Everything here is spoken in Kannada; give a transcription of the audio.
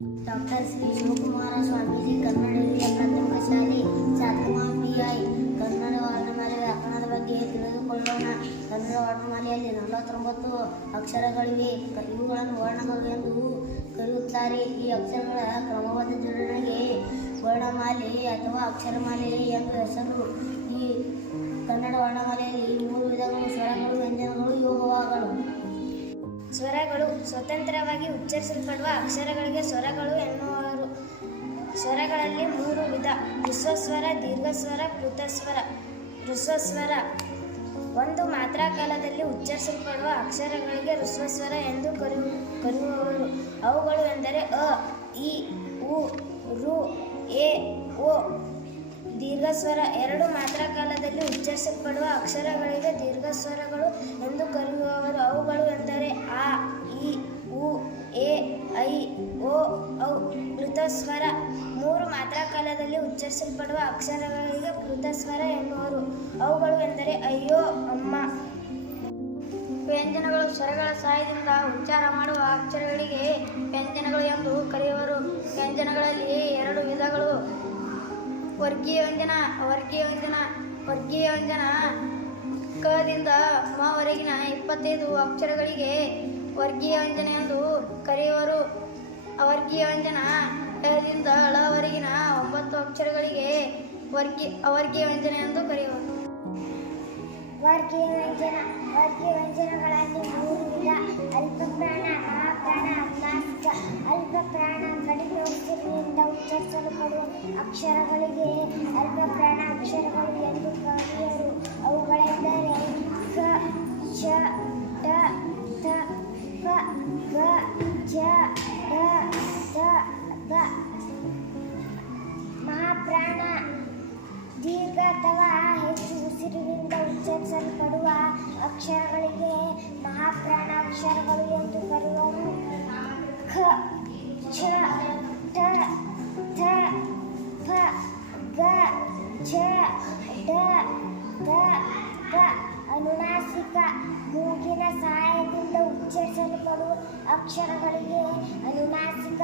ಡಾಕ್ಟರ್ ಶ್ರೀ ಶಿವಕುಮಾರ ಸ್ವಾಮೀಜಿ ಕನ್ನಡ ಹಿರಿಯ ಪ್ರಾಥಮಿಕ ಶಾಲೆ ಚಾತ್ಮಾಂಬಿಯಾಯಿ. ಕನ್ನಡ ವರ್ಣಮಾಲೆ ವ್ಯಾಕರಣದ ಬಗ್ಗೆ ತಿಳಿದುಕೊಳ್ಳೋಣ. ಕನ್ನಡ ವರ್ಣಮಾಲೆಯಲ್ಲಿ 49 ಅಕ್ಷರಗಳಿವೆ. ಇವುಗಳನ್ನು ವರ್ಣಗಳು ಎಂದು ಕರೆಯುತ್ತಾರೆ. ಈ ಅಕ್ಷರಗಳ ಕ್ರಮಬದ್ಧ ಜೋಡಣೆಗೆ ವರ್ಣಮಾಲೆ ಅಥವಾ ಅಕ್ಷರಮಾಲೆ ಎಂದು ಹೆಸರು. ಈ ಕನ್ನಡ ವರ್ಣಮಾಲೆಯಲ್ಲಿ 3 ವಿಧಗಳು: ಸ್ವರಗಳು, ವ್ಯಂಜನಗಳು, ಯೋಗವಾಗಳು. ಸ್ವರಗಳು ಸ್ವತಂತ್ರವಾಗಿ ಉಚ್ಚರಿಸಲ್ಪಡುವ ಅಕ್ಷರಗಳಿಗೆ ಸ್ವರಗಳು ಎನ್ನುವರು. ಸ್ವರಗಳಲ್ಲಿ 3 ವಿಧ: ಹ್ರಸ್ವಸ್ವರ, ದೀರ್ಘಸ್ವರ, ಪ್ಲುತಸ್ವರ. ಹ್ರಸ್ವಸ್ವರ ಒಂದು ಮಾತ್ರಾ ಕಾಲದಲ್ಲಿ ಉಚ್ಚರಿಸಲ್ಪಡುವ ಅಕ್ಷರಗಳಿಗೆ ಹ್ರಸ್ವಸ್ವರ ಎಂದು ಕರೆಯುವರು. ಅವುಗಳು ಎಂದರೆ ಅ, ಇ, ಉ, ರು, ಎ, ಓ. ದೀರ್ಘಸ್ವರ 2 ಮಾತ್ರಾ ಕಾಲದಲ್ಲಿ ಉಚ್ಚರಿಸಲ್ಪಡುವ ಅಕ್ಷರಗಳಿಗೆ ದೀರ್ಘಸ್ವರಗಳು ಎಂದು ಕರೆಯುವರು. ಅವುಗಳು ಎಂದರೆ ಆ, ಇ, ಉ, ಎ, ಐ, ಓ, ಔ. ಪ್ಲುತಸ್ವರ 3 ಮಾತ್ರಾ ಕಾಲದಲ್ಲಿ ಉಚ್ಚರಿಸಲ್ಪಡುವ ಅಕ್ಷರಗಳಿಗೆ ಪ್ಲುತಸ್ವರ ಎನ್ನುವರು. ಅವುಗಳು ಎಂದರೆ ಅಯ್ಯೋ, ಅಮ್ಮ. ವ್ಯಂಜನಗಳು ಸ್ವರಗಳ ಸಹಾಯದಿಂದ ಉಚ್ಚಾರ ಮಾಡುವ ಅಕ್ಷರಗಳಿಗೆ ವ್ಯಂಜನಗಳು ಎಂದು ಕರೆಯುವರು. ವ್ಯಂಜನಗಳಲ್ಲಿ 2 ವಿಧಗಳು: ವರ್ಗೀಯ ವ್ಯಂಜನ, ಅವರ್ಗೀಯ ವ್ಯಂಜನ. ವರ್ಗೀಯ ವ್ಯಂಜನ ಕದಿಂದ ಮವರೆಗಿನ 25 ಅಕ್ಷರಗಳಿಗೆ ವರ್ಗೀಯ ವ್ಯಂಜನ ಎಂದು ಕರೆಯುವರು. ಅವರ್ಗೀಯ ವ್ಯಂಜನ ದಿಂದ ಳವರೆಗಿನ 9 ಅಕ್ಷರಗಳಿಗೆ ಅವರ್ಗೀಯ ವ್ಯಂಜನ ಎಂದು ಕರೆಯುವರು. ವರ್ಗೀಯ ವ್ಯಂಜನ. ವರ್ಗೀಯ ವ್ಯಂಜನಗಳಲ್ಲಿ 3 ವಿಧ: ಅಲ್ಪಪ್ರಾಣ, ಮಹಾಪ್ರಾಣ, ಅನುನಾಸಿಕ. ಅಲ್ಪಪ್ರಾಣ ಕಡಿಮೆ ಉಸಿರಿನಿಂದ ಉಚ್ಚರಿಸಲ್ಪಡುವ ಅಕ್ಷರಗಳಿಗೆ ಅಲ್ಪಪ್ರಾಣ ಅಕ್ಷರಗಳು ಎಂದು ಕರೆಯುವರು. ಅವುಗಳೆಂದರೆ ಕ, ಚ, ಟ, ಥ, ಪ, ಗ, ಜ, ಢ, ಧ, ಪ. ಮಹಾಪ್ರಾಣ ದೀರ್ಘ ಅಥವಾ ಹೆಚ್ಚು ಉಸಿರಿನಿಂದ ಉಚ್ಚರಿಸಲ್ಪಡುವ ಅಕ್ಷರಗಳಿಗೆ ಮಹಾಪ್ರಾಣ ಅಕ್ಷರಗಳು ಎಂದು ಕರೆಯುವರು. ಖ, ಛ, ಠ, ಥ, ಪ, ಗ, ಝ, ಢ, ಧ, ಪ. ಅನುನಾಸಿಕ ಮೂಗಿನ ಸಹಾಯದಿಂದ ಉಚ್ಚರಿಸಲ್ಪಡುವ ಅಕ್ಷರಗಳಿಗೆ ಅನುನಾಸಿಕ